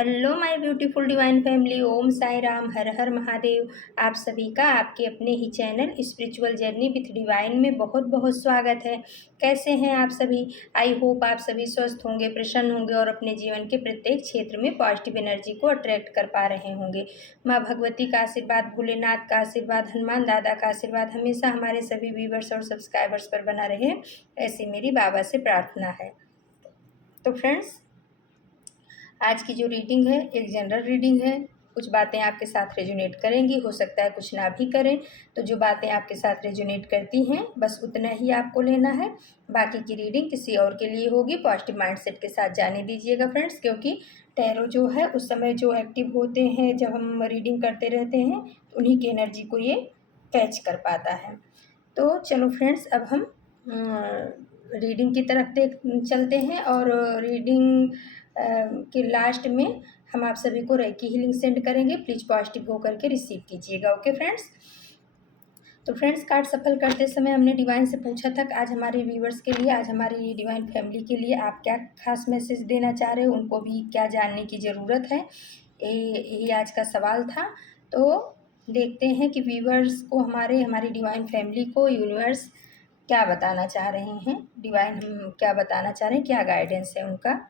Hello my beautiful divine family, Om Sai Ram, Har Har Mahadev. आप सभी का आपके अपने ही channel spiritual journey with divine में बहुत बहुत स्वागत है। कैसे हैं आप सभी? आई होप आप सभी स्वस्थ होंगे, प्रसन्न होंगे और अपने जीवन के प्रत्येक क्षेत्र में पॉजिटिव एनर्जी को अट्रैक्ट कर पा रहे होंगे। माँ भगवती का आशीर्वाद, भोलेनाथ का आशीर्वाद, हनुमान दादा का आशीर्वाद हमेशा हमारे सभी व्यूवर्स और सब्सक्राइबर्स पर बना रहे, ऐसी मेरी बाबा से प्रार्थना है। तो फ्रेंड्स, आज की जो रीडिंग है एक जनरल रीडिंग है। कुछ बातें आपके साथ रेजोनेट करेंगी, हो सकता है कुछ ना भी करें। तो जो बातें आपके साथ रेजोनेट करती हैं बस उतना ही आपको लेना है। बाकी की रीडिंग किसी और के लिए होगी। पॉजिटिव माइंडसेट के साथ जाने दीजिएगा फ्रेंड्स, क्योंकि टैरो जो है उस समय जो एक्टिव होते हैं जब हम रीडिंग करते रहते हैं तो उन्हीं की एनर्जी को ये कैच कर पाता है। तो चलो फ्रेंड्स, अब हम रीडिंग की तरफ चलते हैं और रीडिंग के लास्ट में हम आप सभी को रेकी हीलिंग सेंड करेंगे। प्लीज़ पॉजिटिव होकर के रिसीव कीजिएगा। Okay friends? तो फ्रेंड्स, कार्ड सफल करते समय हमने डिवाइन से पूछा था कि आज हमारे व्यूवर्स के लिए, आज हमारी डिवाइन फैमिली के लिए आप क्या खास मैसेज देना चाह रहे हो, उनको भी क्या जानने की ज़रूरत है, यही आज का सवाल था। तो देखते हैं कि व्यूवर्स को हमारी डिवाइन फैमिली को यूनिवर्स क्या बताना चाह रहे हैं, डिवाइन हम क्या बताना चाह रहे हैं, क्या गाइडेंस है उनका।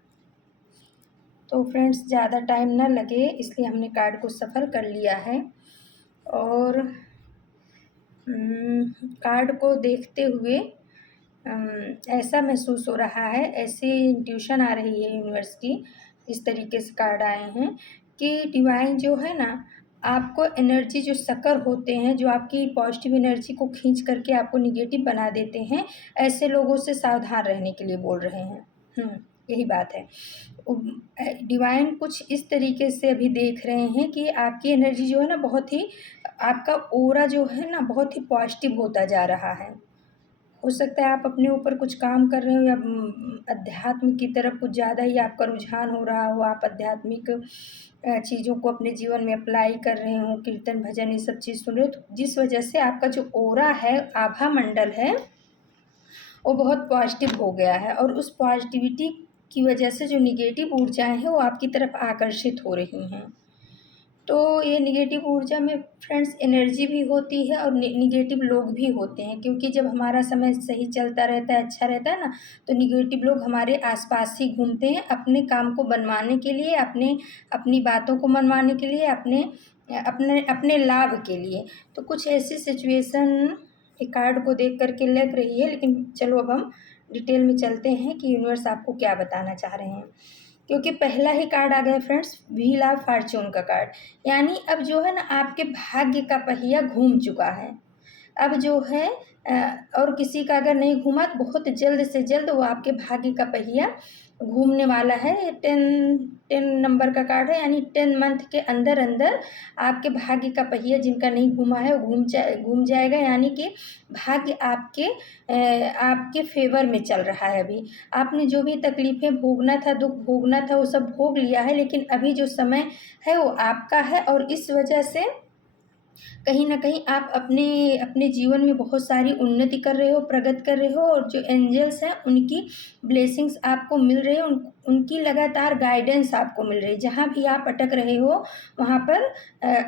तो फ्रेंड्स, ज़्यादा टाइम ना लगे इसलिए हमने कार्ड को सफल कर लिया है और कार्ड को देखते हुए ऐसा महसूस हो रहा है, ऐसी इंट्यूशन आ रही है यूनिवर्स की, इस तरीके से कार्ड आए हैं कि डिवाइन जो है ना, आपको एनर्जी जो सकर होते हैं, जो आपकी पॉजिटिव एनर्जी को खींच करके आपको निगेटिव बना देते हैं, ऐसे लोगों से सावधान रहने के लिए बोल रहे हैं। यही बात है। डिवाइन कुछ इस तरीके से अभी देख रहे हैं कि आपकी एनर्जी जो है ना, बहुत ही, आपका ऑरा जो है ना बहुत ही पॉजिटिव होता जा रहा है। हो सकता है आप अपने ऊपर कुछ काम कर रहे हो या अध्यात्म की तरफ कुछ ज़्यादा ही आपका रुझान हो रहा हो, आप आध्यात्मिक चीज़ों को अपने जीवन में अप्लाई कर रहे हो, कीर्तन भजन ये सब चीज़ सुन रहे हो, तो जिस वजह से आपका जो ऑरा है, आभा मंडल है, वो बहुत पॉजिटिव हो गया है और उस पॉजिटिविटी की वजह से जो निगेटिव ऊर्जाएं हैं वो आपकी तरफ आकर्षित हो रही हैं। तो ये निगेटिव ऊर्जा में फ्रेंड्स एनर्जी भी होती है और निगेटिव लोग भी होते हैं, क्योंकि जब हमारा समय सही चलता रहता है, अच्छा रहता है ना, तो निगेटिव लोग हमारे आसपास ही घूमते हैं अपने काम को बनवाने के लिए, अपनी बातों को मनवाने के लिए, अपने अपने लाभ के लिए। तो कुछ ऐसी सिचुएशन एक कार्ड को देख करके लग रही है, लेकिन चलो अब हम डिटेल में चलते हैं कि यूनिवर्स आपको क्या बताना चाह रहे हैं। क्योंकि पहला ही कार्ड आ गया फ्रेंड्स, व्हील ऑफ फॉर्च्यून का कार्ड, यानी अब जो है ना आपके भाग्य का पहिया घूम चुका है। अब जो है और किसी का अगर नहीं घूमा तो बहुत जल्द से जल्द वो आपके भाग्य का पहिया घूमने वाला है। 10 नंबर का कार्ड है, यानी 10 मंथ के अंदर अंदर आपके भाग्य का पहिया जिनका नहीं घूमा है वो घूम जाएगा, यानी कि भाग्य आपके फेवर में चल रहा है। अभी आपने जो भी तकलीफ़ें भोगना था, दुख भोगना था, वो सब भोग लिया है, लेकिन अभी जो समय है वो आपका है और इस वजह से कहीं न कहीं आप अपने जीवन में बहुत सारी उन्नति कर रहे हो, प्रगति कर रहे हो और जो एंजल्स हैं उनकी ब्लेसिंग्स आपको मिल रही है, उनकी लगातार गाइडेंस आपको मिल रही है। जहाँ भी आप अटक रहे हो वहाँ पर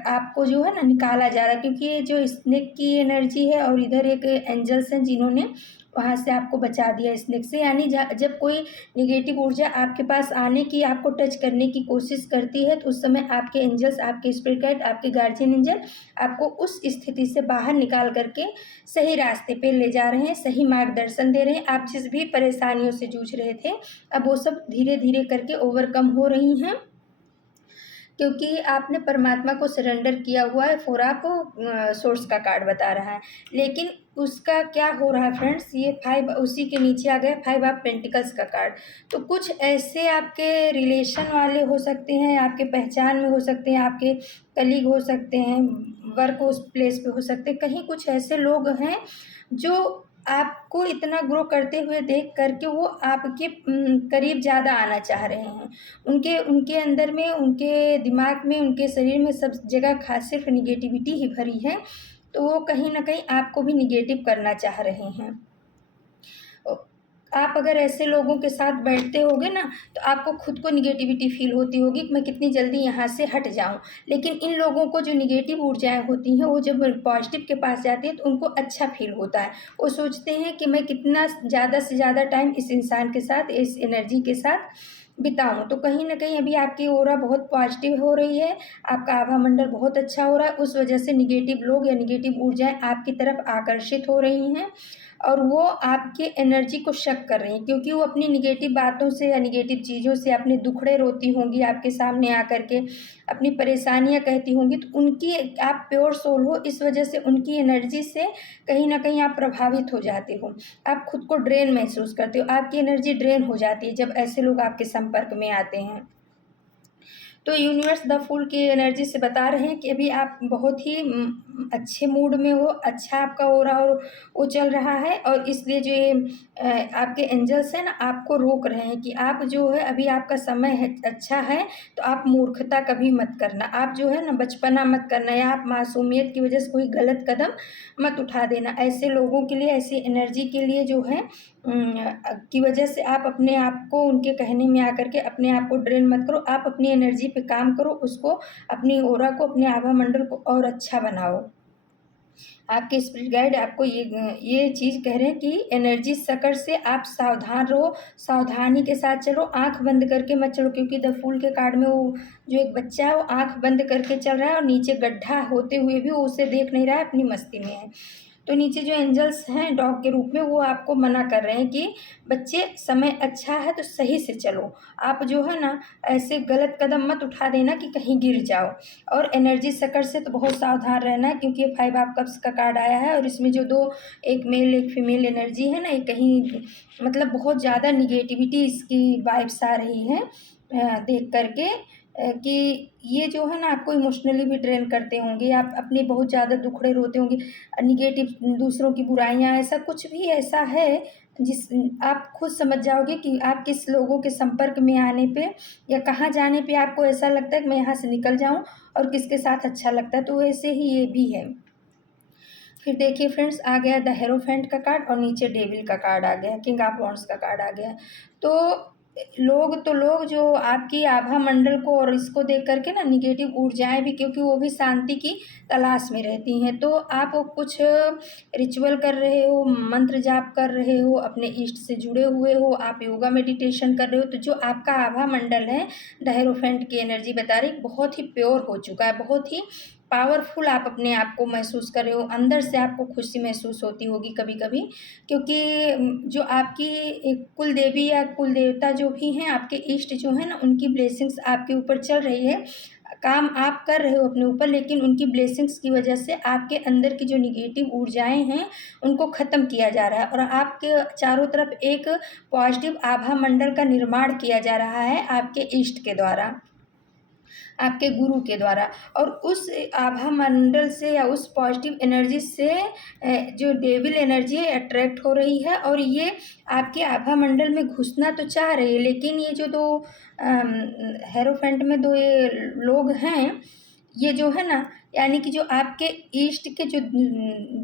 आपको जो है ना निकाला जा रहा है, क्योंकि ये जो स्नेक की एनर्जी है और इधर एक एंजल्स हैं जिन्होंने वहाँ से आपको बचा दिया स्नेक से। यानी जब कोई नेगेटिव ऊर्जा आपके पास आने की, आपको टच करने की कोशिश करती है, तो उस समय आपके एंजल्स, आपके स्पिरिट गाइड, आपके गार्जियन एंजल आपको उस स्थिति से बाहर निकाल करके सही रास्ते पे ले जा रहे हैं, सही मार्गदर्शन दे रहे हैं। आप जिस भी परेशानियों से जूझ रहे थे, अब वो सब धीरे धीरे करके ओवरकम हो रही हैं, क्योंकि आपने परमात्मा को सरेंडर किया हुआ है। 4 ऑफ सोर्स का कार्ड बता रहा है, लेकिन उसका क्या हो रहा है फ्रेंड्स, ये 5 उसी के नीचे आ गया 5 ऑफ पेंटिकल्स का कार्ड। तो कुछ ऐसे आपके रिलेशन वाले हो सकते हैं, आपके पहचान में हो सकते हैं, आपके कलीग हो सकते हैं, वर्क उस प्लेस पे हो सकते हैं, कहीं कुछ ऐसे लोग हैं जो आपको इतना ग्रो करते हुए देख करके वो आपके करीब ज़्यादा आना चाह रहे हैं। उनके उनके अंदर में, उनके दिमाग में, उनके शरीर में सब जगह खास सिर्फ निगेटिविटी ही भरी है, तो वो कहीं ना कहीं आपको भी निगेटिव करना चाह रहे हैं। आप अगर ऐसे लोगों के साथ बैठते होगे ना, तो आपको खुद को निगेटिविटी फ़ील होती होगी कि मैं कितनी जल्दी यहाँ से हट जाऊँ। लेकिन इन लोगों को जो निगेटिव ऊर्जाएँ होती हैं, वो जब पॉज़िटिव के पास जाती हैं, तो उनको अच्छा फ़ील होता है। वो सोचते हैं कि मैं कितना ज़्यादा से ज़्यादा टाइम इस इंसान के साथ, इस एनर्जी के साथ बिताऊँ। तो कहीं न कहीं अभी आपकी ऑरा बहुत पॉज़िटिव हो रही है, आपका आभा मंडल बहुत अच्छा हो रहा है, उस वजह से निगेटिव लोग या निगेटिव ऊर्जाएँ आपकी तरफ आकर्षित हो रही हैं और वो आपके एनर्जी को शक कर रही हैं, क्योंकि वो अपनी निगेटिव बातों से या निगेटिव चीज़ों से अपने दुखड़े रोती होंगी आपके सामने आकर के, अपनी परेशानियाँ कहती होंगी, तो उनकी आप प्योर सोल हो, इस वजह से उनकी एनर्जी से कहीं न कहीं आप प्रभावित हो जाते हो। आप खुद को ड्रेन महसूस करते हो, आपकी एनर्जी ड्रेन हो जाती है जब ऐसे लोग आपके संपर्क में आते हैं। तो यूनिवर्स द फूल की एनर्जी से बता रहे हैं कि अभी आप बहुत ही अच्छे मूड में हो, अच्छा आपका ऑरा और वो चल रहा है और इसलिए जो ये आपके एंजल्स हैं ना, आपको रोक रहे हैं कि आप जो है अभी आपका समय है अच्छा है, तो आप मूर्खता कभी मत करना। आप जो है ना बचपना मत करना या आप मासूमियत की वजह से कोई गलत कदम मत उठा देना। ऐसे लोगों के लिए, ऐसी एनर्जी के लिए जो है की वजह से आप अपने आप को उनके कहने में आकर के अपने आप को ड्रेन मत करो। आप अपनी एनर्जी पे काम करो, उसको अपनी ऑरा को, अपने आभा मंडल को और अच्छा बनाओ। आपके स्पिरिट गाइड आपको ये चीज़ कह रहे हैं कि एनर्जी सकर से आप सावधान रहो, सावधानी के साथ चलो, आँख बंद करके मत चलो, क्योंकि द फूल के कार्ड में वो जो एक बच्चा है वो आँख बंद करके चल रहा है और नीचे गड्ढा होते हुए भी वो उसे देख नहीं रहा है, अपनी मस्ती में है। तो नीचे जो एंजल्स हैं डॉग के रूप में, वो आपको मना कर रहे हैं कि बच्चे समय अच्छा है तो सही से चलो। आप जो है ना ऐसे गलत कदम मत उठा देना कि कहीं गिर जाओ। और एनर्जी सकर से तो बहुत सावधान रहना है, क्योंकि ये 5 ऑफ कप्स का कार्ड आया है और इसमें जो 2 एक मेल एक फीमेल एनर्जी है ना, ये कहीं मतलब बहुत ज़्यादा निगेटिविटी इसकी वाइब्स आ रही है देख कर के कि ये जो है ना आपको इमोशनली भी ड्रेन करते होंगे, आप अपने बहुत ज़्यादा दुखड़े रोते होंगे, निगेटिव दूसरों की बुराइयाँ, ऐसा कुछ भी ऐसा है जिस आप खुद समझ जाओगे कि आप किस लोगों के संपर्क में आने पे या कहाँ जाने पे आपको ऐसा लगता है कि मैं यहाँ से निकल जाऊँ और किसके साथ अच्छा लगता है, तो वैसे ही ये भी है। फिर देखिए फ्रेंड्स, आ गया द हेरोफेंट का कार्ड और नीचे डेविल का कार्ड आ गया, किंग ऑफ वॉन्ड्स का कार्ड आ गया। तो लोग जो आपकी आभा मंडल को और इसको देख कर के ना निगेटिव ऊर्जाएँ भी, क्योंकि वो भी शांति की तलाश में रहती हैं, तो आप कुछ रिचुअल कर रहे हो, मंत्र जाप कर रहे हो, अपने इष्ट से जुड़े हुए हो, आप योगा मेडिटेशन कर रहे हो, तो जो आपका आभा मंडल है, द हेरोफेंट की एनर्जी बता रही बहुत ही प्योर हो चुका है, बहुत ही पावरफुल आप अपने आप को महसूस कर रहे हो, अंदर से आपको खुशी महसूस होती होगी कभी-कभी, क्योंकि जो आपकी एक कुल देवी या कुल देवता जो भी हैं, आपके इष्ट जो हैं ना, उनकी ब्लेसिंग्स आपके ऊपर चल रही है। काम आप कर रहे हो अपने ऊपर, लेकिन उनकी ब्लेसिंग्स की वजह से आपके अंदर की जो नेगेटिव ऊर्जाएँ हैं, उनको ख़त्म किया जा रहा है और आपके चारों तरफ एक पॉजिटिव आभा मंडल का निर्माण किया जा रहा है आपके इष्ट के द्वारा, आपके गुरु के द्वारा। और उस आभा मंडल से या उस पॉजिटिव एनर्जी से जो डेविल एनर्जी है अट्रैक्ट हो रही है और ये आपके आभा मंडल में घुसना तो चाह रही है, लेकिन ये जो 2 हेरोफेंट में 2 ये लोग हैं, ये जो है ना, यानी कि जो आपके ईस्ट के जो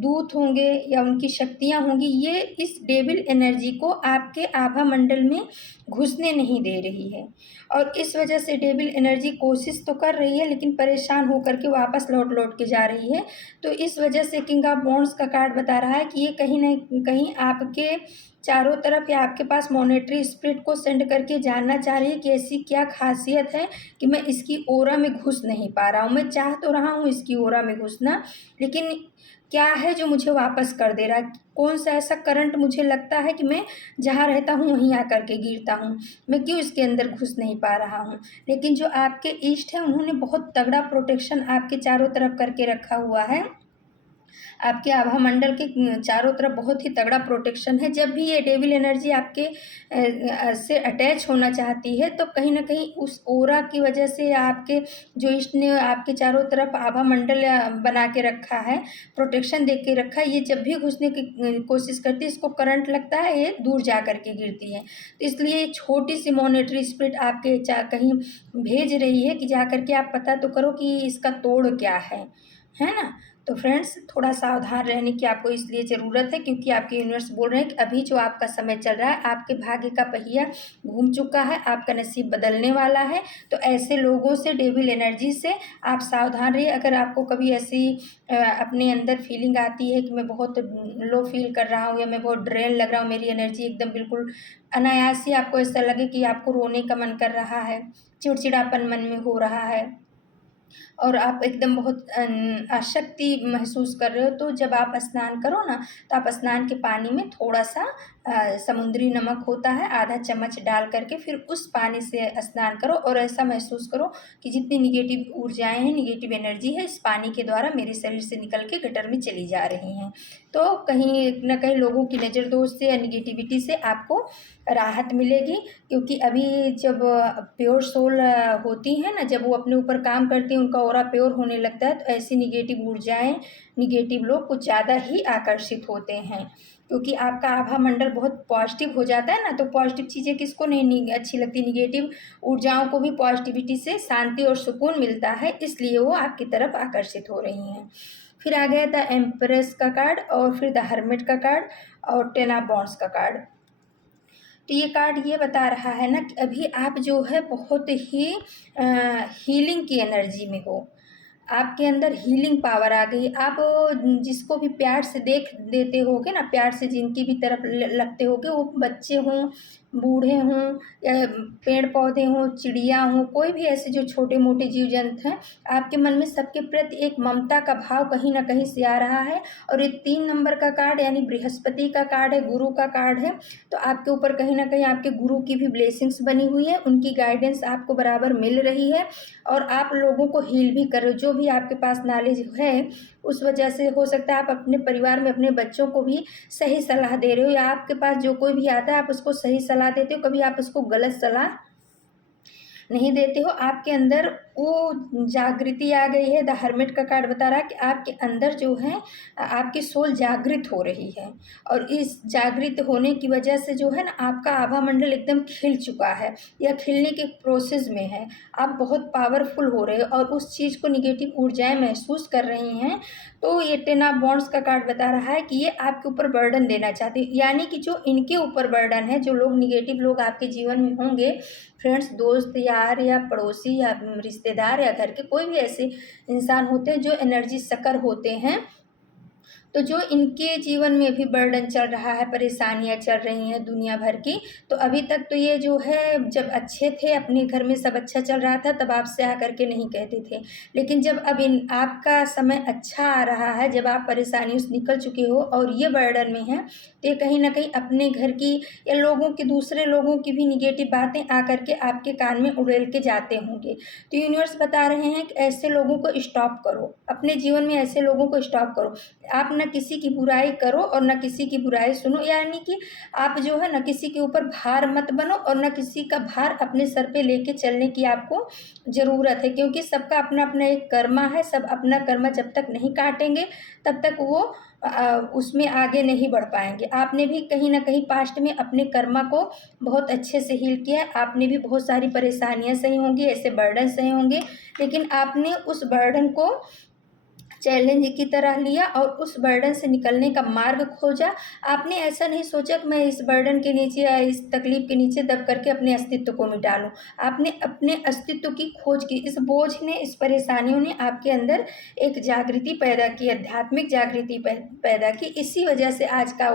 दूत होंगे या उनकी शक्तियाँ होंगी, ये इस डेविल एनर्जी को आपके आभा मंडल में घुसने नहीं दे रही है और इस वजह से डेविल एनर्जी कोशिश तो कर रही है, लेकिन परेशान होकर के वापस लौट के जा रही है। तो इस वजह से किंग ऑफ वॉन्ड्स का कार्ड बता रहा है कि ये कहीं न कहीं आपके चारों तरफ या आपके पास मॉनेटरी स्पिरिट को सेंड करके जानना चाह रही है कि ऐसी क्या ख़ासियत है कि मैं इसकी ऑरा में घुस नहीं पा रहा हूँ। मैं चाह तो रहा हूँ इसकी ऑरा में घुसना, लेकिन क्या है जो मुझे वापस कर दे रहा है? कौन-सा ऐसा करंट मुझे लगता है कि मैं जहाँ रहता हूँ वहीं आकर के गिरता हूँ? मैं क्यों इसके अंदर घुस नहीं पा रहा हूँ? लेकिन जो आपके ईस्ट हैं, उन्होंने बहुत तगड़ा प्रोटेक्शन आपके चारों तरफ करके रखा हुआ है। आपके आभा मंडल के चारों तरफ बहुत ही तगड़ा प्रोटेक्शन है। जब भी ये डेविल एनर्जी आपके से अटैच होना चाहती है, तो कहीं न कहीं उस ऑरा की वजह से आपके जो इष्ट ने आपके चारों तरफ आभा मंडल बना के रखा है, प्रोटेक्शन दे के रखा है, ये जब भी घुसने की कोशिश करती है, इसको करंट लगता है, ये दूर जा कर के गिरती है। तो इसलिए छोटी-सी मॉनेटरी स्पिरिट आपके कहीं भेज रही है कि जा कर के आप पता तो करो कि इसका तोड़ क्या है ना? तो फ्रेंड्स थोड़ा सावधान रहने की आपको इसलिए ज़रूरत है क्योंकि आपके यूनिवर्स बोल रहे हैं कि अभी जो आपका समय चल रहा है, आपके भाग्य का पहिया घूम चुका है, आपका नसीब बदलने वाला है। तो ऐसे लोगों से, डेविल एनर्जी से आप सावधान रहिए। अगर आपको कभी ऐसी अपने अंदर फीलिंग आती है कि मैं बहुत लो फील कर रहा हूँ या मैं बहुत ड्रेन लग रहा हूँ, मेरी एनर्जी एकदम बिल्कुल अनायास ही आपको ऐसा लगे कि आपको रोने का मन कर रहा है, चिड़चिड़ापन मन में हो रहा है और आप एकदम बहुत अशक्ति महसूस कर रहे हो, तो जब आप स्नान करो ना, तो आप स्नान के पानी में थोड़ा-सा समुद्री नमक होता है, आधा चम्मच डाल कर के फिर उस पानी से स्नान करो और ऐसा महसूस करो कि जितनी नेगेटिव ऊर्जाएँ हैं, नेगेटिव एनर्जी है, इस पानी के द्वारा मेरे शरीर से निकल के गटर में चली जा रही हैं। तो कहीं न कहीं लोगों की नज़रदोज़ से या नेगेटिविटी से आपको राहत मिलेगी, क्योंकि अभी जब प्योर सोल होती हैं ना, जब वो अपने ऊपर काम करती हैं, उनका ऑरा प्योर होने लगता है, तो ऐसी नेगेटिव ऊर्जाएँ, नेगेटिव लोग कुछ ज़्यादा ही आकर्षित होते हैं। क्योंकि आपका आभा मंडल बहुत पॉजिटिव हो जाता है ना, तो पॉजिटिव चीज़ें किसको नहीं अच्छी लगती, नेगेटिव ऊर्जाओं को भी पॉजिटिविटी से शांति और सुकून मिलता है, इसलिए वो आपकी तरफ आकर्षित हो रही हैं। फिर आ गया द एम्प्रेस का कार्ड और फिर द हर्मिट का कार्ड और 10 ऑफ वॉन्ड्स का कार्ड। तो ये कार्ड ये बता रहा है ना कि अभी आप जो है बहुत ही हीलिंग की एनर्जी में हो, आपके अंदर हीलिंग पावर आ गई। आप जिसको भी प्यार से देख देते होगे ना, प्यार से जिनकी भी तरफ लगते होगे, वो बच्चे हों, बूढ़े हों या पेड़ पौधे हों, चिड़िया हों, कोई भी ऐसे जो छोटे मोटे जीव जंतु हैं, आपके मन में सबके प्रति एक ममता का भाव कहीं ना कहीं से आ रहा है। और ये 3 नंबर का कार्ड यानी बृहस्पति का कार्ड है, गुरु का कार्ड है, तो आपके ऊपर कहीं ना कहीं आपके गुरु की भी ब्लेसिंग्स बनी हुई है, उनकी गाइडेंस आपको बराबर मिल रही है और आप लोगों को हील भी कर रहे हो। जो भी आपके पास नॉलेज है, उस वजह से हो सकता है आप अपने परिवार में अपने बच्चों को भी सही सलाह दे रहे हो, या आपके पास जो कोई भी आता है आप उसको सही सलाह देते हो, कभी आप उसको गलत सलाह नहीं देते हो। आपके अंदर वो जागृति आ गई है। द हर्मिट का कार्ड बता रहा है कि आपके अंदर जो है आपकी सोल जागृत हो रही है और इस जागृत होने की वजह से जो है ना, आपका आभा मंडल एकदम खिल चुका है या खिलने के प्रोसेस में है। आप बहुत पावरफुल हो रहे हो और उस चीज़ को नेगेटिव ऊर्जाएं महसूस कर रही हैं। तो ये 10 ऑफ वॉन्ड्स का कार्ड बता रहा है कि ये आपके ऊपर बर्डन देना चाहते हैं, यानी कि जो इनके ऊपर बर्डन है, जो लोग नेगेटिव लोग आपके जीवन में होंगे, फ्रेंड्स, दोस्त, यार या पड़ोसी या रिश्तेदार या घर के कोई भी ऐसे इंसान होते हैं जो एनर्जी सकर होते हैं, तो जो इनके जीवन में भी बर्डन चल रहा है, परेशानियां चल रही हैं दुनिया भर की, तो अभी तक तो ये जो है जब अच्छे थे, अपने घर में सब अच्छा चल रहा था, तब आपसे आकर के नहीं कहते थे। लेकिन जब अब इन आपका समय अच्छा आ रहा है, जब आप परेशानियों से निकल चुके हो और ये बर्डन में हैं, तो ये कहीं ना कहीं अपने घर की या लोगों की, दूसरे लोगों की भी निगेटिव बातें आकर के आपके कान में उड़ेल के जाते होंगे। तो यूनिवर्स बता रहे हैं कि ऐसे लोगों को स्टॉप करो, अपने जीवन में ऐसे लोगों को स्टॉप करो। आप न किसी की बुराई करो और न किसी की बुराई सुनो, यानी कि आप जो है न किसी के ऊपर भार मत बनो और न किसी का भार अपने सर पे लेके चलने की आपको ज़रूरत है, क्योंकि सबका अपना अपना एक कर्मा है। सब अपना कर्मा जब तक नहीं काटेंगे तब तक वो उसमें आगे नहीं बढ़ पाएंगे। आपने भी कहीं ना कहीं पास्ट में अपने कर्मा को बहुत अच्छे से हील किया है, आपने भी बहुत सारी परेशानियां सही होंगी, ऐसे बर्डन सही होंगे, लेकिन आपने उस बर्डन को चैलेंज की तरह लिया और उस बर्डन से निकलने का मार्ग खोजा। आपने ऐसा नहीं सोचा कि मैं इस बर्डन के नीचे या इस तकलीफ के नीचे दब करके अपने अस्तित्व को मिटा लूँ। आपने अपने अस्तित्व की खोज की। इस बोझ ने, इस परेशानियों ने आपके अंदर एक जागृति पैदा की, आध्यात्मिक जागृति पैदा की। इसी वजह से आज का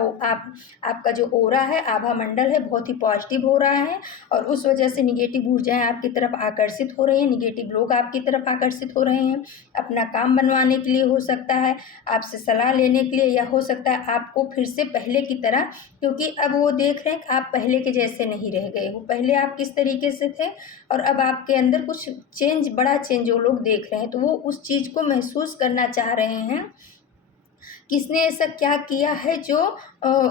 आपका जो ओरा है, आभा मंडल है, बहुत ही पॉजिटिव हो रहा है और उस वजह से निगेटिव ऊर्जाएं आपकी तरफ आकर्षित हो रही हैं, निगेटिव लोग आपकी तरफ आकर्षित हो रहे हैं। अपना काम बनवाने के लिए हो सकता है, आपसे सलाह लेने के लिए, या हो सकता है आपको फिर से पहले की तरह, क्योंकि अब वो देख रहे हैं कि आप पहले के जैसे नहीं रह गए हो। पहले आप किस तरीके से थे और अब आपके अंदर कुछ चेंज, बड़ा चेंज वो लोग देख रहे हैं, तो वो उस चीज़ को महसूस करना चाह रहे हैं। किसने ऐसा क्या किया है जो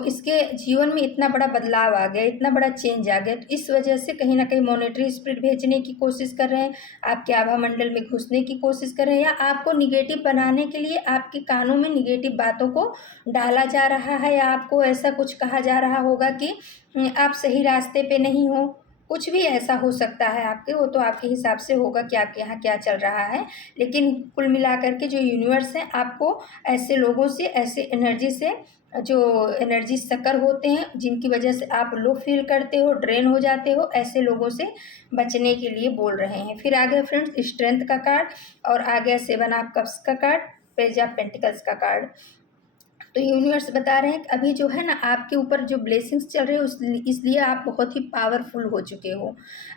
इसके जीवन में इतना बड़ा बदलाव आ गया, इतना बड़ा चेंज आ गया। तो इस वजह से कहीं ना कहीं मॉनेटरी स्पिरिट भेजने की कोशिश कर रहे हैं, आपके आभा मंडल में घुसने की कोशिश कर रहे हैं, या आपको निगेटिव बनाने के लिए आपके कानों में निगेटिव बातों को डाला जा रहा है, या आपको ऐसा कुछ कहा जा रहा होगा कि आप सही रास्ते पे नहीं हो। कुछ भी ऐसा हो सकता है आपके, वो तो आपके हिसाब से होगा कि आपके यहाँ क्या चल रहा है, लेकिन कुल मिलाकर के जो यूनिवर्स है आपको ऐसे लोगों से, ऐसे एनर्जी से, जो एनर्जी सकर होते हैं जिनकी वजह से आप लो फील करते हो, ड्रेन हो जाते हो, ऐसे लोगों से बचने के लिए बोल रहे हैं। फिर आ गया फ्रेंड्स स्ट्रेंथ का कार्ड, और आ गया 7 ऑफ कप्स का कार्ड, पेज ऑफ पेंटिकल्स का कार्ड। तो यूनिवर्स बता रहे हैं कि अभी जो है ना आपके ऊपर जो ब्लेसिंग्स चल रहे हैं इसलिए आप बहुत ही पावरफुल हो चुके हो।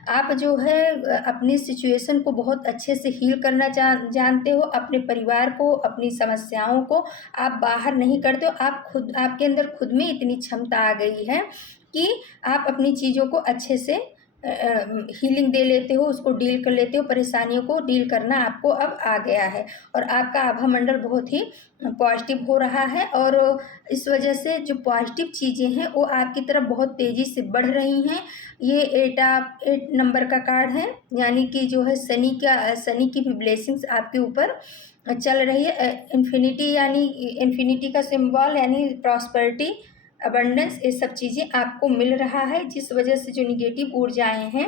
आप जो है अपनी सिचुएशन को बहुत अच्छे से हील करना जानते हो, अपने परिवार को, अपनी समस्याओं को आप बाहर नहीं करते हो। आप खुद, आपके अंदर खुद में इतनी क्षमता आ गई है कि आप अपनी चीज़ों को अच्छे से हीलिंग दे लेते हो, उसको डील कर लेते हो, परेशानियों को डील करना आपको अब आ गया है, और आपका आभा मंडल बहुत ही पॉजिटिव हो रहा है। और इस वजह से जो पॉजिटिव चीज़ें हैं वो आपकी तरफ बहुत तेज़ी से बढ़ रही हैं। ये 8 नंबर का कार्ड है, यानी कि जो है शनि की भी ब्लेसिंग्स आपके ऊपर चल रही है। इन्फिनिटी, यानी इन्फिनिटी का सिंबल, यानी प्रॉस्पेरिटी, अबंडेंस, ये सब चीज़ें आपको मिल रहा है, जिस वजह से जो निगेटिव ऊर्जाएं हैं,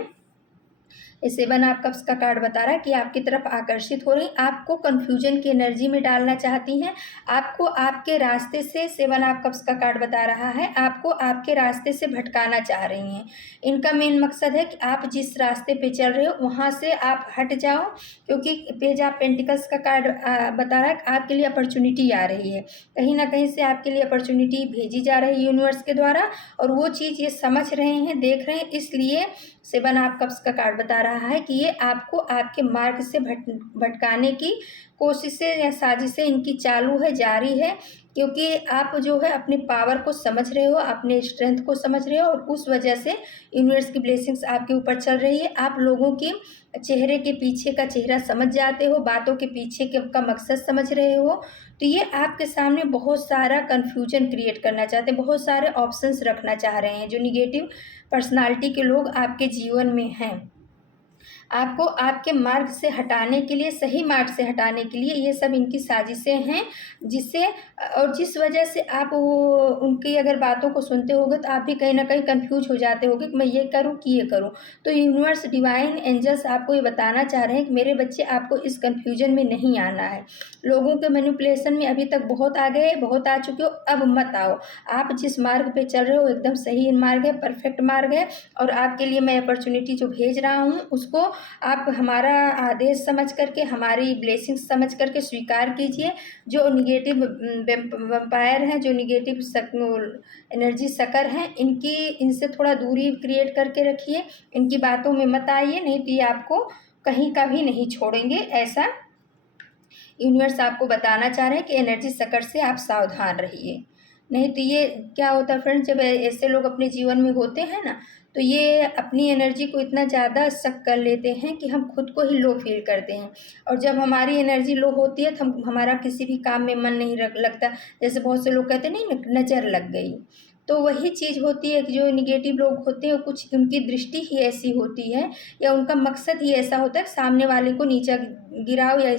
ये 7 ऑफ कप्स का कार्ड बता रहा है कि आपकी तरफ आकर्षित हो रही, आपको कंफ्यूजन की एनर्जी में डालना चाहती हैं, आपको आपके रास्ते से, 7 ऑफ कप्स का कार्ड बता रहा है, आपको आपके रास्ते से भटकाना चाह रही हैं। इनका मेन मकसद है कि आप जिस रास्ते पे चल रहे हो वहाँ से आप हट जाओ, क्योंकि पेज ऑफ पेंटिकल्स का कार्ड बता रहा है कि आपके लिए अपॉर्चुनिटी आ रही है, कहीं ना कहीं से आपके लिए अपॉर्चुनिटी भेजी जा रही है यूनिवर्स के द्वारा, और वो चीज़ ये समझ रहे हैं, देख रहे हैं, इसलिए 7 ऑफ कप्स का कार्ड बता रहा है कि ये आपको आपके मार्ग से भटकाने की कोशिशें या साजिशें इनकी चालू है, जारी है, क्योंकि आप जो है अपने पावर को समझ रहे हो, अपने स्ट्रेंथ को समझ रहे हो, और उस वजह से यूनिवर्स की ब्लेसिंग्स आपके ऊपर चल रही है। आप लोगों के चेहरे के पीछे का चेहरा समझ जाते हो, बातों के पीछे का मकसद समझ रहे हो, तो ये आपके सामने बहुत सारा कन्फ्यूजन क्रिएट करना चाहते हैं, बहुत सारे ऑप्शंस रखना चाह रहे हैं। जो निगेटिव पर्सनालिटी के लोग आपके जीवन में हैं, आपको आपके मार्ग से हटाने के लिए, सही मार्ग से हटाने के लिए ये सब इनकी साजिशें हैं, जिससे और जिस वजह से आप वो उनकी अगर बातों को सुनते होगे तो आप भी कहीं ना कहीं कंफ्यूज हो जाते होगे कि मैं ये करूं कि ये करूं। तो यूनिवर्स, डिवाइन एंजल्स आपको ये बताना चाह रहे हैं कि मेरे बच्चे, आपको इस कन्फ्यूजन में नहीं आना है। लोगों के मैनिपुलेशन में अभी तक बहुत आ गए, बहुत आ चुके हो, अब मत आओ। आप जिस मार्ग पे चल रहे हो एकदम सही मार्ग है, परफेक्ट मार्ग है, और आपके लिए मैं अपॉर्चुनिटी जो भेज रहा हूँ उसको आप हमारा आदेश समझ करके, हमारी ब्लेसिंग समझ करके स्वीकार कीजिए। जो निगेटिव वैम्पायर हैं, जो निगेटिव एनर्जी सकर हैं, इनसे थोड़ा दूरी क्रिएट करके रखिए, इनकी बातों में मत आइए, नहीं तो ये आपको कहीं का भी नहीं छोड़ेंगे। ऐसा यूनिवर्स आपको बताना चाह रहे हैं कि एनर्जी सकर से आप सावधान रहिए। नहीं तो ये क्या होता है फ्रेंड्स, जब ऐसे लोग अपने जीवन में होते हैं ना, तो ये अपनी एनर्जी को इतना ज़्यादा सक कर लेते हैं कि हम खुद को ही लो फील करते हैं, और जब हमारी एनर्जी लो होती है तो हमारा किसी भी काम में मन नहीं लगता। जैसे बहुत से लोग कहते हैं नहीं, नज़र लग गई, तो वही चीज़ होती है कि जो निगेटिव लोग होते हैं, कुछ उनकी दृष्टि ही ऐसी होती है, या उनका मकसद ही ऐसा होता है कि सामने वाले को नीचा गिराओ, या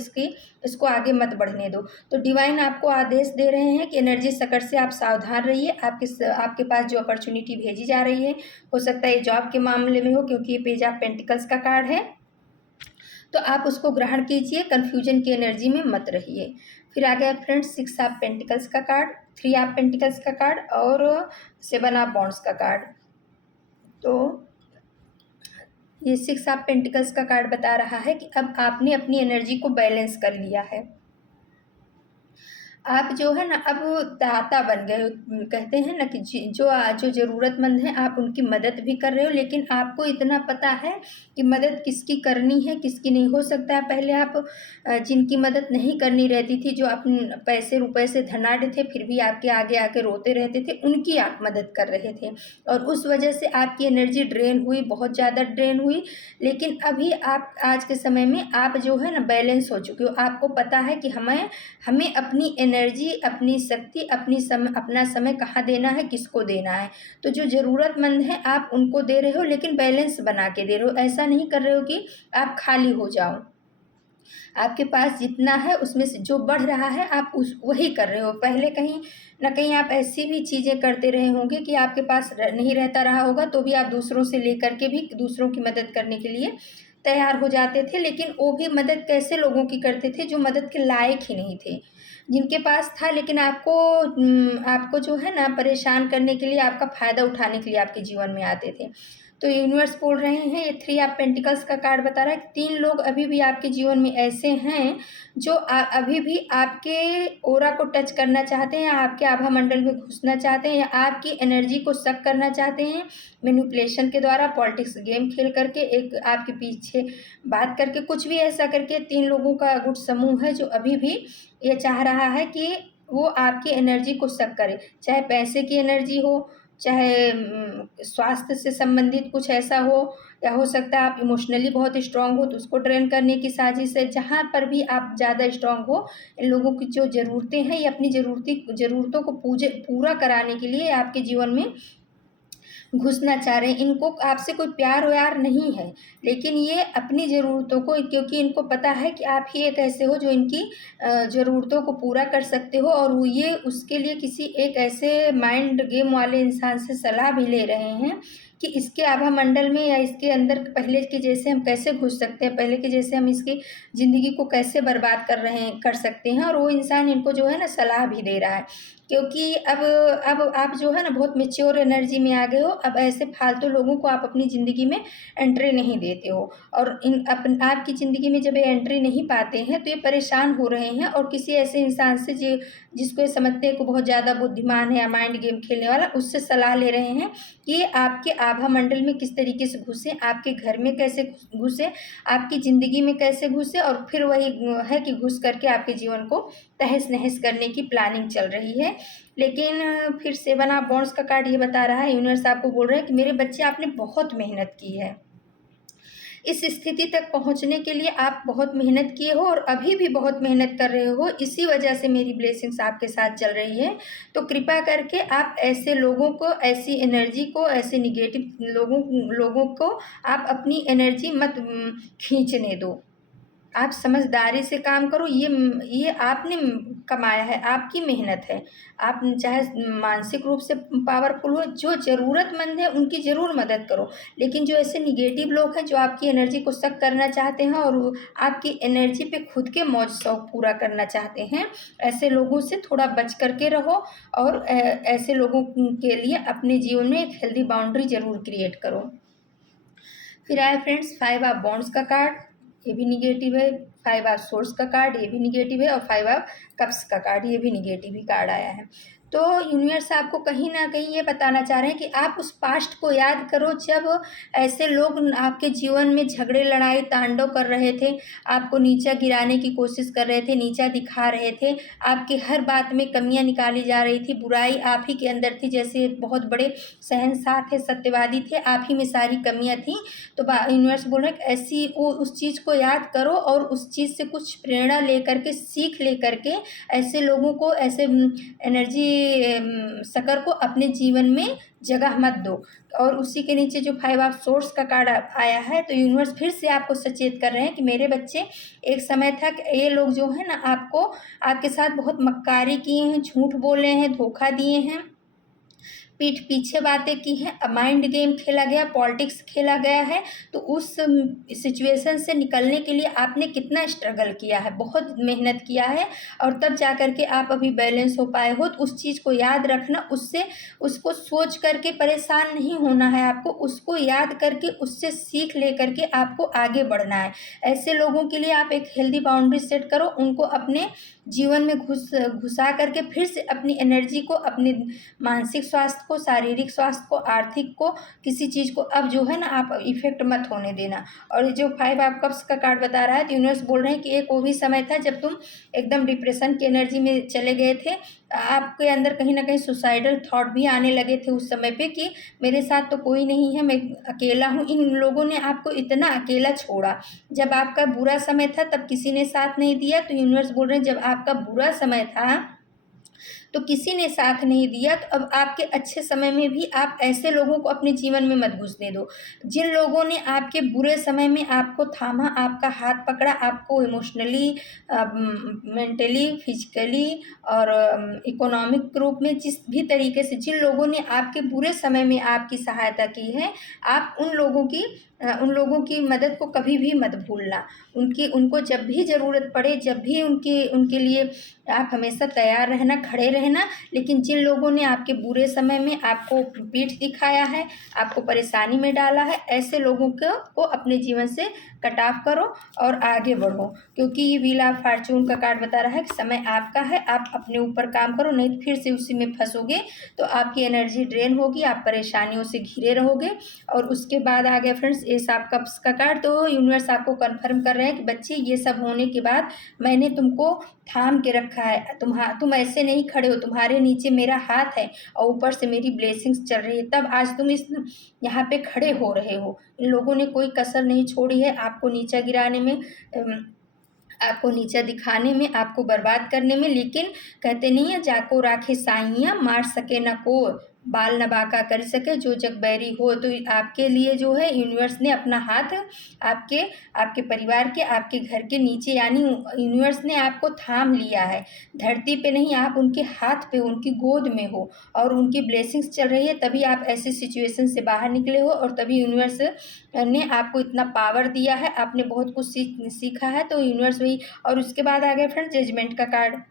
इसको आगे मत बढ़ने दो। तो डिवाइन आपको आदेश दे रहे हैं कि एनर्जी सकर से आप सावधान रहिए। आपके पास जो अपॉर्चुनिटी भेजी जा रही है, हो सकता है ये जॉब के मामले में हो, क्योंकि ये पेज ऑफ पेंटिकल्स का कार्ड है, तो आप उसको ग्रहण कीजिए, कन्फ्यूजन की एनर्जी में मत रहिए। फिर आ गया फ्रेंड्स 6 ऑफ पेंटिकल्स का कार्ड, 3 ऑफ पेंटिकल्स का कार्ड, और 7 ऑफ वॉन्ड्स का कार्ड। तो ये 6 ऑफ पेंटिकल्स का कार्ड बता रहा है कि अब आपने अपनी एनर्जी को बैलेंस कर लिया है। आप जो है ना अब दाता बन गए। कहते हैं ना कि जो ज़रूरतमंद हैं आप उनकी मदद भी कर रहे हो, लेकिन आपको इतना पता है कि मदद किसकी करनी है, किसकी नहीं। हो सकता है पहले आप जिनकी मदद नहीं करनी रहती थी, जो अपने पैसे रुपए से धनाढ़ थे फिर भी आपके आगे आके रोते रहते थे, उनकी आप मदद कर रहे थे, और उस वजह से आपकी एनर्जी ड्रेन हुई, बहुत ज़्यादा ड्रेन हुई। लेकिन अभी आप आज के समय में आप जो है ना बैलेंस हो चुके हो। आपको पता है कि हमें अपनी एनर्जी, अपनी शक्ति, अपना समय कहाँ देना है, किसको देना है। तो जो ज़रूरतमंद है आप उनको दे रहे हो, लेकिन बैलेंस बना के दे रहे हो। ऐसा नहीं कर रहे हो कि आप खाली हो जाओ। आपके पास जितना है उसमें से जो बढ़ रहा है आप उस वही कर रहे हो। पहले कहीं न कहीं आप ऐसी भी चीज़ें करते रहे होंगे कि आपके पास नहीं रहता रहा होगा, तो भी आप दूसरों से लेकर के भी दूसरों की मदद करने के लिए तैयार हो जाते थे। लेकिन वो भी मदद कैसे लोगों की करते थे जो मदद के लायक ही नहीं थे। जिनके पास था लेकिन आपको जो है ना परेशान करने के लिए, आपका फ़ायदा उठाने के लिए आपके जीवन में आते थे। तो यूनिवर्स बोल रहे हैं, ये 3 ऑफ पेंटिकल्स का कार्ड बता रहा है कि 3 लोग अभी भी आपके जीवन में ऐसे हैं जो अभी भी आपके ऑरा को टच करना चाहते हैं, आपके आभा मंडल में घुसना चाहते हैं, या आपकी एनर्जी को सक करना चाहते हैं मैनिपुलेशन के द्वारा, पॉलिटिक्स गेम खेल करके, एक आपके पीछे बात करके, कुछ भी ऐसा करके। 3 लोगों का गुट समूह है जो अभी भी ये चाह रहा है कि वो आपकी एनर्जी को सक करे, चाहे पैसे की एनर्जी हो, चाहे स्वास्थ्य से संबंधित कुछ ऐसा हो, या हो सकता है आप इमोशनली बहुत स्ट्रांग हो तो उसको ड्रेन करने की साजिश है। जहाँ पर भी आप ज़्यादा स्ट्रांग हो, इन लोगों की जो ज़रूरतें हैं, ये अपनी ज़रूरतों को पूरा कराने के लिए आपके जीवन में घुसना चाह रहे हैं। इनको आपसे कोई प्यार-व्यार नहीं है, लेकिन ये अपनी ज़रूरतों को, क्योंकि इनको पता है कि आप ही एक ऐसे हो जो इनकी ज़रूरतों को पूरा कर सकते हो, और वो ये उसके लिए किसी एक ऐसे माइंड गेम वाले इंसान से सलाह भी ले रहे हैं कि इसके आभा मंडल में या इसके अंदर पहले के जैसे हम कैसे घुस सकते हैं, पहले के जैसे हम इसकी ज़िंदगी को कैसे बर्बाद कर सकते हैं। और वो इंसान इनको जो है ना सलाह भी दे रहा है, क्योंकि अब आप जो है ना बहुत मैच्योर एनर्जी में आ गए हो। अब ऐसे फालतू लोगों को आप अपनी ज़िंदगी में एंट्री नहीं देते हो, और आपकी ज़िंदगी में जब ये एंट्री नहीं पाते हैं तो ये परेशान हो रहे हैं, और किसी ऐसे इंसान से जिसको ये समझते हैं कि बहुत ज़्यादा बुद्धिमान है या माइंड गेम खेलने वाला, उससे सलाह ले रहे हैं कि आपके आभा मंडल में किस तरीके से घुसे, आपके घर में कैसे घुसे, आपकी ज़िंदगी में कैसे घुसे, और फिर वही है कि घुस करके आपके जीवन को तहस-नहस करने की प्लानिंग चल रही है। लेकिन फिर 7 ऑफ वॉन्ड्स का कार्ड ये बता रहा है, यूनिवर्स आपको बोल रहे हैं कि मेरे बच्चे, आपने बहुत मेहनत की है। इस स्थिति तक पहुंचने के लिए आप बहुत मेहनत किए हो, और अभी भी बहुत मेहनत कर रहे हो। इसी वजह से मेरी ब्लेसिंग्स आपके साथ चल रही है। तो कृपा करके आप ऐसे लोगों को, ऐसी एनर्जी को, ऐसे नेगेटिव लोगों को आप अपनी एनर्जी मत खींचने दो। आप समझदारी से काम करो। ये आपने कमाया है, आपकी मेहनत है। आप चाहे मानसिक रूप से पावरफुल हो, जो ज़रूरतमंद है उनकी ज़रूर मदद करो। लेकिन जो ऐसे नेगेटिव लोग हैं जो आपकी एनर्जी को सक करना चाहते हैं और वो आपकी एनर्जी पे खुद के मौज-शौक पूरा करना चाहते हैं, ऐसे लोगों से थोड़ा बच कर के रहो, और ऐसे लोगों के लिए अपने जीवन में एक हेल्दी बाउंड्री ज़रूर क्रिएट करो। फिर आया फ्रेंड्स 5 ऑफ वॉन्ड्स का कार्ड, ये भी निगेटिव है। 5 ऑफ सोर्स का कार्ड, ये भी निगेटिव है। और 5 ऑफ कप्स का कार्ड, ये भी निगेटिव ही कार्ड आया है। तो यूनिवर्स आपको कहीं ना कहीं ये बताना चाह रहे हैं कि आप उस पास्ट को याद करो जब ऐसे लोग आपके जीवन में झगड़े लड़ाई तांडव कर रहे थे, आपको नीचा गिराने की कोशिश कर रहे थे, नीचा दिखा रहे थे, आपके हर बात में कमियां निकाली जा रही थी, बुराई आप ही के अंदर थी, जैसे बहुत बड़े शहंशाह थे, सत्यवादी थे, आप ही में सारी कमियां थी। तो यूनिवर्स बोल रहे हैं कि ऐसी उस चीज़ को याद करो, और उस चीज़ से कुछ प्रेरणा लेकर के, सीख लेकर के, ऐसे लोगों को, ऐसे एनर्जी सकर को अपने जीवन में जगह मत दो। और उसी के नीचे जो 5 ऑफ सोर्स का कार्ड आया है, तो यूनिवर्स फिर से आपको सचेत कर रहे हैं कि मेरे बच्चे, एक समय था कि ये लोग जो है ना आपके साथ बहुत मक्कारी किए हैं, झूठ बोले हैं, धोखा दिए हैं, पीठ पीछे बातें की हैं, माइंड गेम खेला गया, पॉलिटिक्स खेला गया है। तो उस सिचुएशन से निकलने के लिए आपने कितना स्ट्रगल किया है, बहुत मेहनत किया है, और तब जा कर के आप अभी बैलेंस हो पाए हो। तो उस चीज़ को याद रखना, उसको सोच करके परेशान नहीं होना है आपको, उसको याद करके उससे सीख ले करके आपको आगे बढ़ना है। ऐसे लोगों के लिए आप एक हेल्दी बाउंड्री सेट करो, उनको अपने जीवन में घुसा करके फिर से अपनी एनर्जी को, अपने मानसिक स्वास्थ्य को, शारीरिक स्वास्थ्य को, आर्थिक को, किसी चीज़ को अब जो है ना आप इफ़ेक्ट मत होने देना। और जो 5 ऑफ कप्स का कार्ड बता रहा है, तो यूनिवर्स बोल रहे हैं कि एक वो भी समय था जब तुम एकदम डिप्रेशन की एनर्जी में चले गए थे, आपके अंदर कहीं ना कहीं सुसाइडल थॉट भी आने लगे थे उस समय पे कि मेरे साथ तो कोई नहीं है, मैं अकेला हूँ। इन लोगों ने आपको इतना अकेला छोड़ा, जब आपका बुरा समय था तब किसी ने साथ नहीं दिया। तो यूनिवर्स बोल रहे हैं जब आपका बुरा समय था तो किसी ने साथ नहीं दिया, तो अब आपके अच्छे समय में भी आप ऐसे लोगों को अपने जीवन में मत घुसने दो। जिन लोगों ने आपके बुरे समय में आपको थामा, आपका हाथ पकड़ा, आपको इमोशनली, मेंटली, फिजिकली और इकोनॉमिक रूप में जिस भी तरीके से जिन लोगों ने आपके बुरे समय में आपकी सहायता की है, आप उन लोगों की मदद को कभी भी मत भूलना। उनको जब भी ज़रूरत पड़े, जब भी उनके लिए आप हमेशा तैयार रहना, खड़े रहना। लेकिन जिन लोगों ने आपके बुरे समय में आपको पीठ दिखाया है, आपको परेशानी में डाला है, ऐसे लोगों को अपने जीवन से कट ऑफ करो और आगे बढ़ो। क्योंकि ये व्हील ऑफ फॉर्च्यून का कार्ड बता रहा है कि समय आपका है, आप अपने ऊपर काम करो, नहीं तो फिर से उसी में फंसोगे, तो आपकी एनर्जी ड्रेन होगी, आप परेशानियों से घिरे रहोगे। और उसके बाद आ गया फ्रेंड्स एस ऑफ कप्स का कार्ड। तो यूनिवर्स आपको कन्फर्म कर रहे हैं कि बच्चे, ये सब होने के बाद मैंने तुमको थाम के रखा है, तुम ऐसे नहीं खड़े हो, तुम्हारे नीचे मेरा हाथ है और ऊपर से मेरी ब्लेसिंग्स चल रही है, तब आज तुम इस यहाँ पे खड़े हो रहे हो। इन लोगों ने कोई कसर नहीं छोड़ी है आपको नीचा गिराने में, आपको नीचा दिखाने में, आपको बर्बाद करने में। लेकिन कहते नहीं है, जाको राखे साइयाँ मार सके न को, बाल न बांका कर सके जो जग बैरी हो। तो आपके लिए जो है यूनिवर्स ने अपना हाथ आपके आपके परिवार के, आपके घर के नीचे, यानी यूनिवर्स ने आपको थाम लिया है। धरती पे नहीं, आप उनके हाथ पे, उनकी गोद में हो और उनकी ब्लेसिंग्स चल रही है, तभी आप ऐसे सिचुएशन से बाहर निकले हो और तभी यूनिवर्स ने आपको इतना पावर दिया है। आपने बहुत कुछ सीखा है, तो यूनिवर्स वही। और उसके बाद आ गया फ्रेंड्स जजमेंट का कार्ड।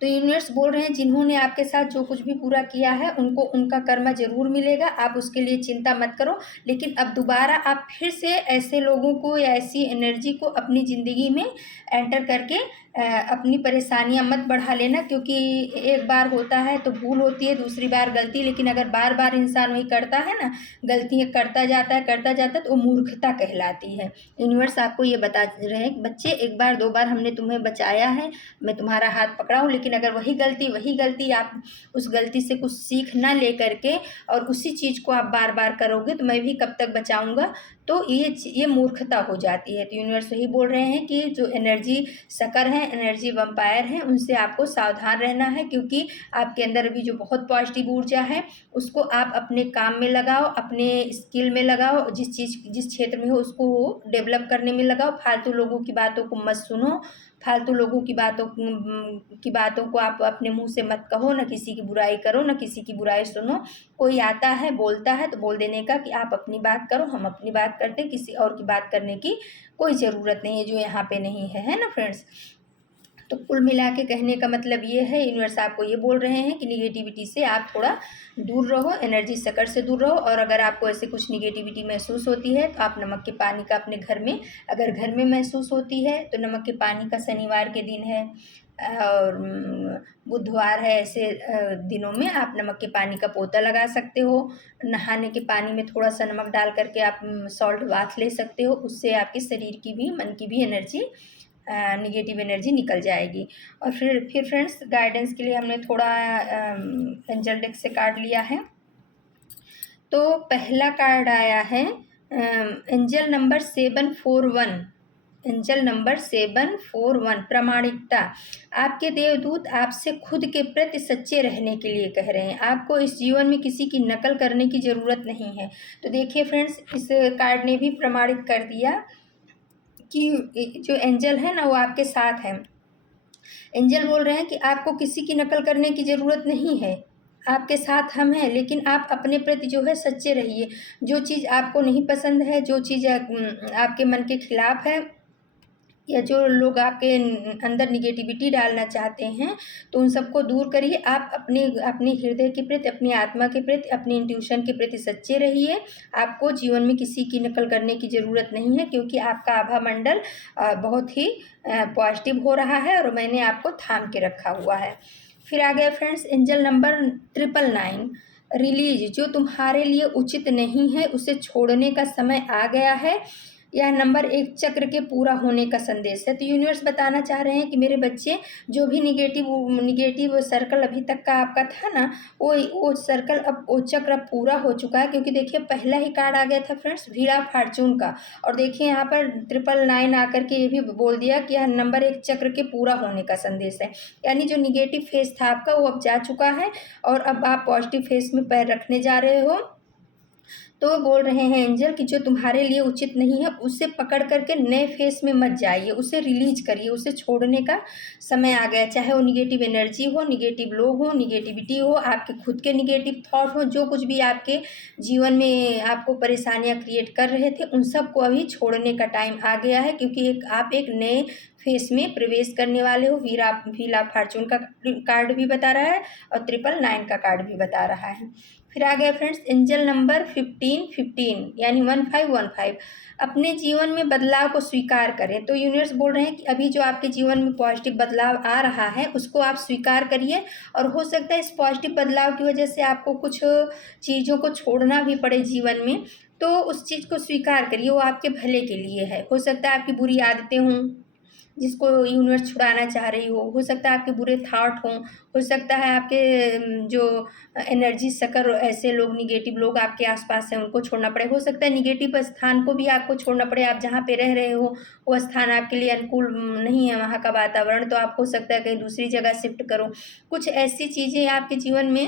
तो यूनिवर्स बोल रहे हैं, जिन्होंने आपके साथ जो कुछ भी बुरा किया है उनको उनका कर्म ज़रूर मिलेगा, आप उसके लिए चिंता मत करो। लेकिन अब दोबारा आप फिर से ऐसे लोगों को या ऐसी एनर्जी को अपनी ज़िंदगी में एंटर करके अपनी परेशानियां मत बढ़ा लेना। क्योंकि एक बार होता है तो भूल होती है, दूसरी बार गलती, लेकिन अगर बार बार इंसान वही करता है ना, गलतियां करता जाता है, तो वो मूर्खता कहलाती है। यूनिवर्स आपको ये बता रहे हैं, बच्चे एक बार दो बार हमने तुम्हें बचाया है, मैं तुम्हारा हाथ पकड़ा हूँ, लेकिन अगर वही गलती आप उस गलती से कुछ सीख ना ले करके और उसी चीज़ को आप बार बार करोगे, तो मैं भी कब तक बचाऊंगा, तो ये मूर्खता हो जाती है। तो यूनिवर्स यही बोल रहे हैं कि जो एनर्जी सकर हैं, एनर्जी वम्पायर हैं, उनसे आपको सावधान रहना है। क्योंकि आपके अंदर अभी जो बहुत पॉजिटिव ऊर्जा है, उसको आप अपने काम में लगाओ, अपने स्किल में लगाओ, जिस क्षेत्र में हो उसको डेवलप करने में लगाओ। फालतू लोगों की बातों को मत सुनो, फालतू लोगों की बातों को आप अपने मुंह से मत कहो, न किसी की बुराई करो, न किसी की बुराई सुनो। कोई आता है, बोलता है, तो बोल देने का कि आप अपनी बात करो, हम अपनी बात करते हैं, किसी और की बात करने की कोई ज़रूरत नहीं है जो यहाँ पे नहीं है ना फ्रेंड्स। तो कुल मिला के कहने का मतलब ये है, यूनिवर्स आपको ये बोल रहे हैं कि निगेटिविटी से आप थोड़ा दूर रहो, एनर्जी सकर से दूर रहो। और अगर आपको ऐसे कुछ निगेटिविटी महसूस होती है, तो आप नमक के पानी का अपने घर में, अगर घर में महसूस होती है तो नमक के पानी का, शनिवार के दिन है और बुधवार है, ऐसे दिनों में आप नमक के पानी का पोता लगा सकते हो। नहाने के पानी में थोड़ा सा नमक डाल करके आप सॉल्ट बाथ ले सकते हो, उससे आपके शरीर की भी, मन की भी एनर्जी, निगेटिव एनर्जी निकल जाएगी। और फिर फ्रेंड्स गाइडेंस के लिए हमने थोड़ा एंजल डेक से कार्ड लिया है। तो पहला कार्ड आया है एंजल नंबर 741, एंजल नंबर 741, प्रामाणिकता। आपके देवदूत आपसे खुद के प्रति सच्चे रहने के लिए कह रहे हैं। आपको इस जीवन में किसी की नकल करने की ज़रूरत नहीं है। तो देखिए फ्रेंड्स, इस कार्ड ने भी प्रमाणित कर दिया कि जो एंजल है ना, वो आपके साथ है। एंजल बोल रहे हैं कि आपको किसी की नकल करने की ज़रूरत नहीं है, आपके साथ हम हैं। लेकिन आप अपने प्रति जो है सच्चे रहिए। जो चीज़ आपको नहीं पसंद है, जो चीज़ आपके मन के खिलाफ है, या जो लोग आपके अंदर निगेटिविटी डालना चाहते हैं, तो उन सबको दूर करिए। आप अपने हृदय के प्रति, अपनी आत्मा के प्रति, अपनी इंट्यूशन के प्रति सच्चे रहिए। आपको जीवन में किसी की नकल करने की ज़रूरत नहीं है, क्योंकि आपका आभा मंडल बहुत ही पॉजिटिव हो रहा है और मैंने आपको थाम के रखा हुआ है। फिर आ गया फ्रेंड्स एंजल नंबर 999, रिलीज। जो तुम्हारे लिए उचित नहीं है उसे छोड़ने का समय आ गया है। यह नंबर एक चक्र के पूरा होने का संदेश है। तो यूनिवर्स बताना चाह रहे हैं कि मेरे बच्चे, जो भी निगेटिव सर्कल अभी तक का आपका था ना, वो सर्कल अब, वो चक्र अब पूरा हो चुका है। क्योंकि देखिए पहला ही कार्ड आ गया था फ्रेंड्स, व्हील ऑफ फॉर्चून का, और देखिए यहाँ पर 999 आकर के ये भी बोल दिया कि यह नंबर एक चक्र के पूरा होने का संदेश है। यानी जो निगेटिव फेस था आपका वो अब जा चुका है, और अब आप पॉजिटिव फेस में पैर रखने जा रहे हो। तो वो बोल रहे हैं एंजल कि जो तुम्हारे लिए उचित नहीं है उसे पकड़ करके नए फेस में मत जाइए, उसे रिलीज करिए, उसे छोड़ने का समय आ गया। चाहे वो निगेटिव एनर्जी हो, निगेटिव लोग हो, निगेटिविटी हो, आपके खुद के निगेटिव थॉट हो, जो कुछ भी आपके जीवन में आपको परेशानियां क्रिएट कर रहे थे, उन सबको अभी छोड़ने का टाइम आ गया है। क्योंकि आप एक नए फेस में प्रवेश करने वाले हो। व्हील ऑफ फॉर्चून का कार्ड भी बता रहा है और 999 का कार्ड भी बता रहा है। फिर आ गया फ्रेंड्स एंजल नंबर 1515 यानी 1515। अपने जीवन में बदलाव को स्वीकार करें। तो यूनिवर्स बोल रहे हैं कि अभी जो आपके जीवन में पॉजिटिव बदलाव आ रहा है उसको आप स्वीकार करिए, और हो सकता है इस पॉजिटिव बदलाव की वजह से आपको कुछ चीज़ों को छोड़ना भी पड़े जीवन में। तो उस चीज़ को स्वीकार करिए, वो आपके भले के लिए है। हो सकता है आपकी बुरी आदतें हों जिसको यूनिवर्स छुड़ाना चाह रही हो सकता है आपके बुरे थॉट हों, हो सकता है आपके जो एनर्जी सकर ऐसे लोग, निगेटिव लोग आपके आसपास हैं उनको छोड़ना पड़े, हो सकता है निगेटिव स्थान को भी आपको छोड़ना पड़े। आप जहाँ पे रह रहे हो वो स्थान आपके लिए अनुकूल नहीं है, वहाँ का वातावरण, तो आप हो सकता है कहीं दूसरी जगह शिफ्ट करो। कुछ ऐसी चीज़ें आपके जीवन में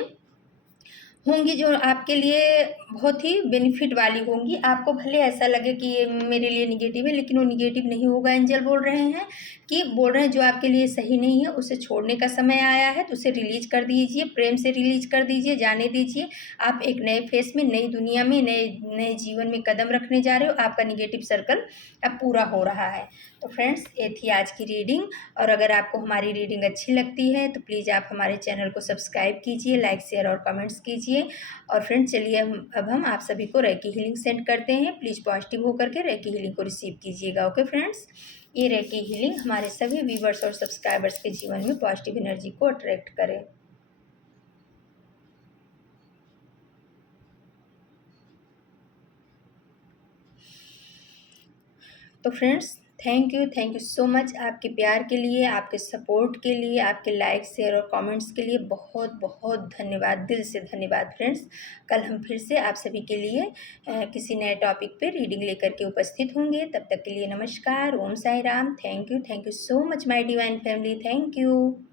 होंगी जो आपके लिए बहुत ही बेनिफिट वाली होंगी। आपको भले ऐसा लगे कि ये मेरे लिए निगेटिव है, लेकिन वो निगेटिव नहीं होगा। एंजल बोल रहे हैं जो आपके लिए सही नहीं है उसे छोड़ने का समय आया है, तो उसे रिलीज कर दीजिए, प्रेम से रिलीज कर दीजिए, जाने दीजिए। आप एक नए फेस में, नई दुनिया में, नए नए जीवन में कदम रखने जा रहे हो। आपका निगेटिव सर्कल अब पूरा हो रहा है। तो फ्रेंड्स ये थी आज की रीडिंग, और अगर आपको हमारी रीडिंग अच्छी लगती है तो प्लीज़ आप हमारे चैनल को सब्सक्राइब कीजिए, लाइक शेयर और कमेंट्स कीजिए। और फ्रेंड्स चलिए अब हम आप सभी को रेकी हीलिंग सेंड करते हैं। प्लीज़ पॉजिटिव होकर के रेकी हीलिंग को रिसीव कीजिएगा। ओके फ्रेंड्स, ये रेकी हीलिंग हमारे सभी व्यूवर्स और सब्सक्राइबर्स के जीवन में पॉजिटिव एनर्जी को अट्रैक्ट करे। तो friends thank you so much आपके प्यार के लिए, आपके सपोर्ट के लिए, आपके लाइक शेयर और कमेंट्स के लिए बहुत बहुत धन्यवाद, दिल से धन्यवाद फ्रेंड्स। कल हम फिर से आप सभी के लिए किसी नए टॉपिक पे रीडिंग लेकर के उपस्थित होंगे। तब तक के लिए नमस्कार, Om Sai Ram. Thank you so much my divine family, thank you.